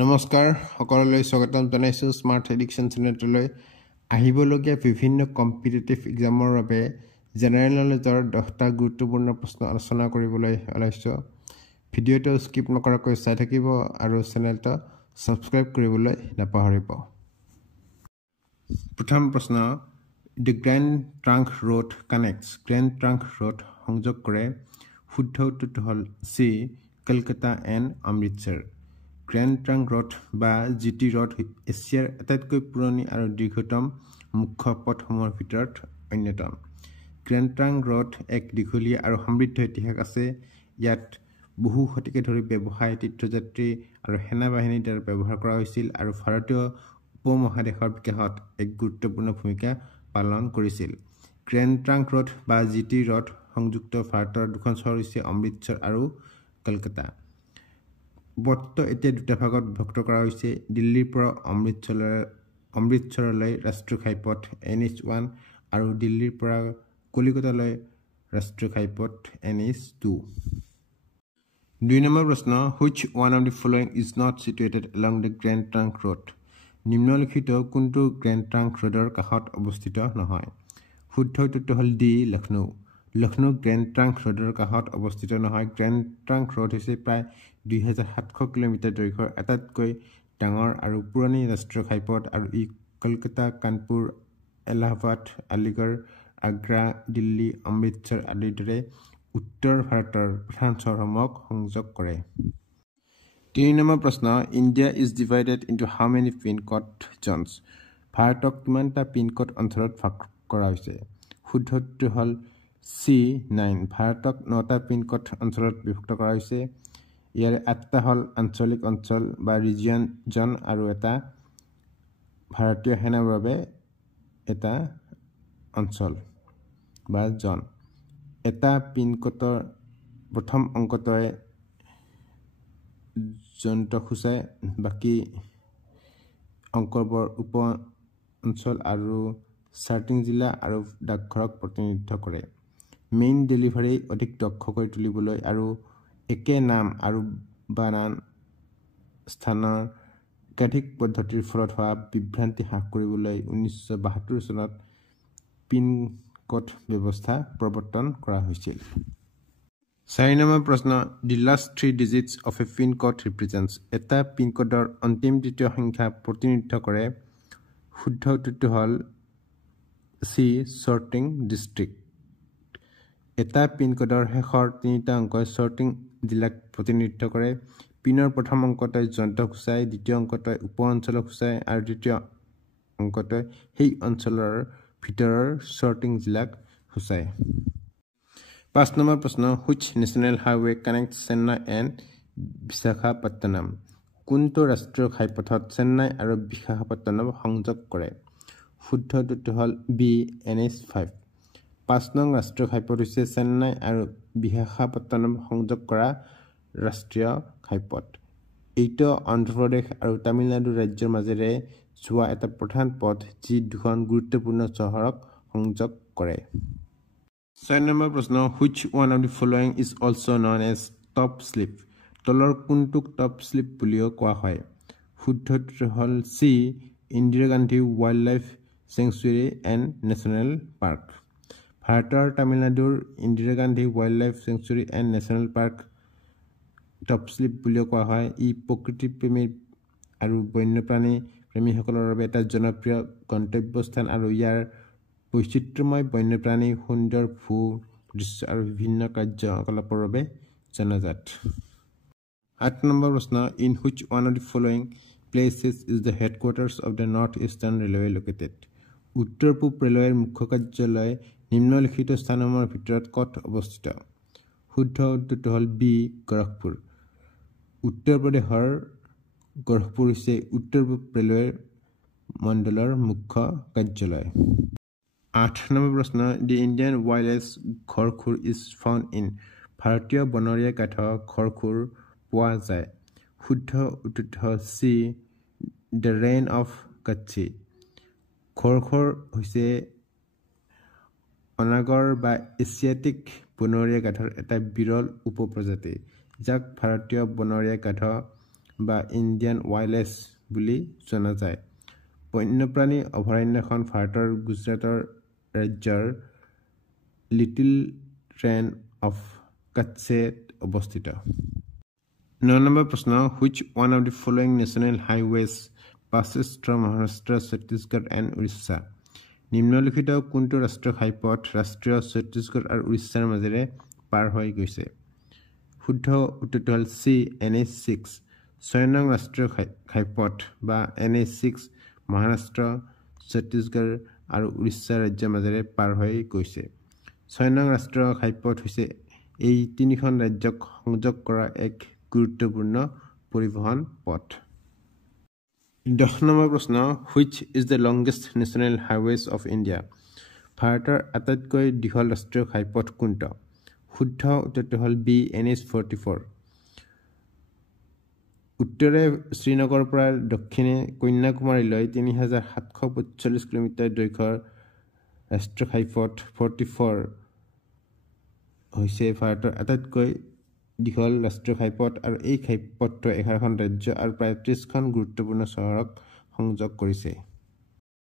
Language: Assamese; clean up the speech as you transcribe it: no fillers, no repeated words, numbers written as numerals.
নমস্কাৰ সকলোলৈ স্বাগতম জনাইছো স্মাৰ্ট এডুকেশ্যন চেনেললৈ আহিবলগীয়া বিভিন্ন কম্পিটিটিভ এক্সামৰ বাবে জেনেৰেল নলেজৰ 10টা গুৰুত্বপূৰ্ণ প্ৰশ্ন আলোচনা কৰিবলৈ ওলাইছো ভিডিঅটো স্কিপ নকৰাকৈ চাই থাকিব আৰু চেনেলটো সাবস্ক্ৰাইব কৰিবলৈ নাপাহৰিব প্ৰথম প্ৰশ্ন The Grand Trunk Road connects Grand Trunk Road সংযোগ কৰে শুদ্ধ উত্তৰটো হ'ল C Kolkata and Amritsar Grand Trunk Road বা GT Road এছিয়াৰ আটাইতকৈ পুৰণি আৰু দীৰ্ঘতম মুখ্য পথসমূহৰ ভিতৰত অন্যতম Grand Trunk Road এক দীঘলীয়া আৰু সমৃদ্ধ ইতিহাস আছে ইয়াত বহু শতিকা ধৰি ব্যৱসায় তীৰ্থযাত্ৰী আৰু সেনা বাহিনীৰ দ্বাৰা ব্যৱহাৰ কৰা হৈছিল আৰু ভাৰতীয় উপমহাদেশৰ বিকাশত এক গুৰুত্বপূৰ্ণ ভূমিকা পালন কৰিছিল Grand Trunk Road বা GT Road সংযুক্ত ভাৰতৰ দুখন চহৰ হৈছে অমৃতসৰ আৰু কলকাতা বৰ্ত এতিয়া দুটা ভাগত বিভক্ত কৰা হৈছে দিল্লীৰ পৰা অমৃতসৰলৈ ৰাষ্ট্ৰীয় ঘাইপথ NH1 আৰু দিল্লীৰ পৰা কলিকতালৈ ৰাষ্ট্ৰীয় ঘাইপথ NH2 দুই নম্বৰ প্ৰশ্ন which one of the following is not situated along the Grand Trunk Road নিম্নলিখিত কোনটো Grand Trunk Roadৰ কাষত অৱস্থিত নহয় শুদ্ধ উত্তৰটো হ'ল ডি লক্ষ্ণৌ Grand Trunk Roadৰ কাষত অৱস্থিত নহয় Grand Trunk Road হৈছে প্ৰায় 2700 কিলোমিটাৰ দৈৰ্ঘ্যৰ আটাইতকৈ ডাঙৰ আৰু পুৰণি ৰাষ্ট্ৰীয় ঘাইপথ আৰু ই কলকাতা কানপুৰ এলাহাবাদ আলিগড় আগ্ৰা দিল্লী অমৃতসৰ আদিৰ দৰে উত্তৰ ভাৰতৰ প্ৰধান চহৰসমূহক সংযোগ কৰে 3 নম্বৰ প্ৰশ্ন India is divided into how many pin code Jones ভাৰতক কিমানটা পিন কোড অঞ্চলত ভাগ কৰা হৈছে শুদ্ধ উত্তৰ হ'ল C9 ভাৰতক 9টা পিন কোড অঞ্চলত বিভক্ত কৰা হৈছে ইয়াৰ 8টা হল আঞ্চলিক অঞ্চল বা ৰিজিয়ন জন আৰু এটা ভাৰতীয় সেনাৰ বাবে এটা অঞ্চল বা জন এটা পিন কোডৰ প্ৰথম অংকটোৱে জনটো খুচায় বাকি অংকবোৰ উপ অঞ্চল আৰু সাৰ্টিং জিলা আৰু ডাকঘৰক প্ৰতিনিধিত্ব কৰে মেইন ডেলিভাৰী অধিক দক্ষ কৰি তুলিবলৈ আৰু একে নাম আৰু বানান স্থানৰ একাধিক পদ্ধতিৰ ফলত হোৱা বিভ্ৰান্তি হ্ৰাস কৰিবলৈ 1972 চনত পিন কোড ব্যৱস্থা প্ৰৱৰ্তন কৰা হৈছিল 4 নম্বৰ প্ৰশ্ন The last 3 digits of a pin code represents এটা পিন কোডৰ অন্তিম দ্বিতীয় সংখ্যা প্ৰতিনিধিত্ব কৰে শুদ্ধ উত্তৰটো হ'ল C sorting district এটা পিন কোডৰ শেষৰ তিনিটা অংকই sorting জিলাক প্ৰতিনিধিত্ব কৰে পিনৰ প্ৰথম অংকটোৱে জনটো খুচায় দ্বিতীয় অংকটোৱে উপ অঞ্চলক খুচায় আৰু তৃতীয় অংকটোৱে সেই অঞ্চলৰ ভিতৰৰ sorting জিলাক খুচায় 5 নম্বৰ প্ৰশ্ন which national highway connects Chennai and Visakhapatnam কোনটো ৰাষ্ট্ৰীয় ঘাইপথত চেন্নাই আৰু বিশাখাপট্টনম সংযোগ কৰে শুদ্ধ উত্তৰটো হ'ল B NH5 5 নং ৰাষ্ট্ৰীয় ঘাইপথ হৈছে চেন্নাই আৰু বিশাখাপট্টনম সংযোগ কৰা ৰাষ্ট্ৰীয় ঘাইপথ এইটো অন্ধ্ৰপ্ৰদেশ আৰু তামিলনাডু ৰাজ্যৰ মাজেৰে যোৱা এটা প্ৰধান পথ যি দুখন গুৰুত্বপূৰ্ণ চহৰক সংযোগ কৰে 6 নম্বৰ প্ৰশ্ন which one of the following is also known as top slip তলৰ কোনটোক টপ স্লিপ বুলিও কোৱা হয় শুদ্ধ উত্তৰ হ'ল C Indira Gandhi wild life sanctuary and national park ভাৰতৰ তামিলনাডুৰ Indira Gandhi wild life sanctuary and national park top slip বুলিও কোৱা হয় ই প্ৰকৃতি প্ৰেমী আৰু বন্যপ্ৰাণী প্ৰেমীসকলৰ বাবে এটা জনপ্ৰিয় গন্তব্যস্থান আৰু ইয়াৰ বৈচিত্ৰ্যময় বন্যপ্ৰাণী সুন্দৰ ভূ দৃশ্য আৰু বিভিন্ন কাৰ্যকলাপৰ বাবে জনাজাত 8 নম্বৰ প্ৰশ্ন in which one of the following places is the headquarters of the North Eastern Railway located উত্তৰ পূব ৰেলৱেৰ মুখ্য কাৰ্যালয় নিম্নলিখিত স্থানসমূহৰ ভিতৰত ক'ত অৱস্থিত শুদ্ধ উত্তৰটো হ'ল B গোৰখপুৰ উত্তৰ প্ৰদেশৰ গোৰখপুৰ হৈছে উত্তৰ পূব ৰেলৱেৰ মণ্ডলৰ মুখ্য কাৰ্যালয় 8 নম্বৰ প্ৰশ্ন The Indian wireless ঘৰখুৰ is found in ভাৰতীয় বনৰীয়া কাঠ ঘৰখুৰ পোৱা যায় শুদ্ধ উত্তৰটো হ'ল C The Rain of Kutch ঘৰখুৰ হৈছে অনাগৰ বা এছিয়াটিক বনৰীয়া কাঠৰ এটা বিৰল উপপ্ৰজাতি যাক ভাৰতীয় বনৰীয়া কাঠ বা ইণ্ডিয়ান ৱাইল্ডলাইফ বুলি জনা যায় বন্যপ্ৰাণী অভয়াৰণ্যখন ভাৰতৰ গুজৰাটৰ ৰাজ্যৰ লিটিল ট্ৰেন অফ কচ্ছেত অৱস্থিত 9 নম্বৰ প্ৰশ্ন which one of the following national highways passes through Maharashtra, Chhattisgarh and Orissa নিম্নলিখিত কোনটো ৰাষ্ট্ৰীয় ঘাইপথ ৰাষ্ট্ৰীয় ছত্তীশগড় আৰু উৰিষ্যাৰ মাজেৰে পাৰ হৈ গৈছে শুদ্ধ উত্তৰটো হ'ল C NH6 6 নং ৰাষ্ট্ৰীয় ঘাইপথ বা NH6 মহাৰাষ্ট্ৰ ছত্তীশগড় আৰু উৰিষ্যা ৰাজ্যৰ মাজেৰে পাৰ হৈ গৈছে 6 নং ৰাষ্ট্ৰীয় ঘাইপথ হৈছে এই তিনিখন ৰাজ্যক সংযোগ কৰা এক গুৰুত্বপূৰ্ণ পৰিবহন পথ 10 নম্বৰ প্ৰশ্ন which is the longest national highways of India ভাৰতৰ আটাইতকৈ দীঘল ৰাষ্ট্ৰীয় ঘাইপথ কোনটো শুদ্ধ উত্তৰটো হ'ল B NH44 উত্তৰে শ্ৰীনগৰৰ পৰা দক্ষিণে কন্যাকুমাৰীলৈ 3745 কিলোমিটাৰ দৈৰ্ঘ্যৰ ৰাষ্ট্ৰীয় ঘাইপথ 44 হৈছে ভাৰতৰ আটাইতকৈ দীঘল ৰাষ্ট্ৰীয় ঘাইপথ আৰু এই ঘাইপথটোৱে 11খন ৰাজ্য আৰু প্ৰায় 30খন গুৰুত্বপূৰ্ণ চহৰক সংযোগ কৰিছে